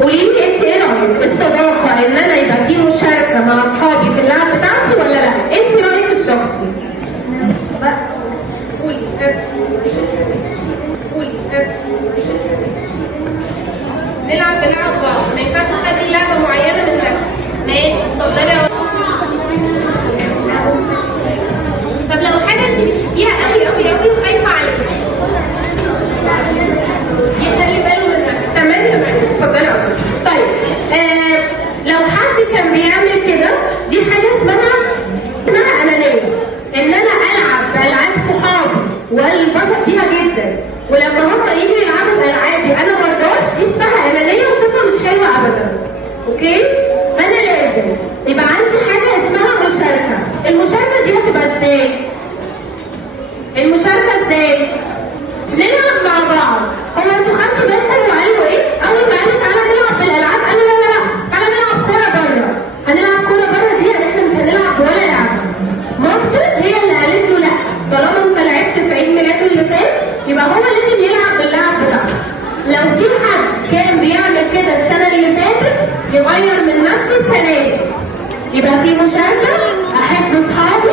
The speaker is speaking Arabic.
قولي لي انت ايه رايك؟ الصداقه ان انا يبقى في مشاركه مع اصحابي في اللعب بتاعتي ولا لا؟ انت رايك الشخصي؟ قولي نلعب بلعب بعض، ما ينفعش نخلي لعبه معينه من لعبه. ماشي، اتفضلي. طب لو حاجه انت بتحبيها قوي قوي قوي وخايفه عليها، دي خلي باله منها. تمام، اتفضلي. طيب لو حد كان بيعمل كده، دي حاجه اسمها انانيه، ان انا العب بالعاب صحابي وانبسط بيها جدا، ولما هم يجوا يلعبوا بالعابي انا ما ارضاش، دي اسمها انانيه وصفه مش حلوه ابدا. اوكي؟ فانا لازم يبقى عندي حاجه اسمها مشاركه. المشاركه دي هتبقى ازاي؟ المشاركه ازاي؟ نلعب مع بعض. هو انتوا خدتوا بالكم وقالوا ايه؟ اول ما قالوا تعالى نلعب بالالعاب قالوا لا لا لا، تعالى نلعب كوره بره. هنلعب كوره بره دي يعني احنا مش هنلعب ولا لعبه. مامته هي اللي قالت له لا، طالما انت لعبت في عيد ميلاده اللي فات يبقى هو لازم يلعب باللعب بتاعته. لو في حد كان بيعمل كده السنه اللي فاتت يغير من نفسه السنه دي. يبقى في مشاركه، احب اصحابي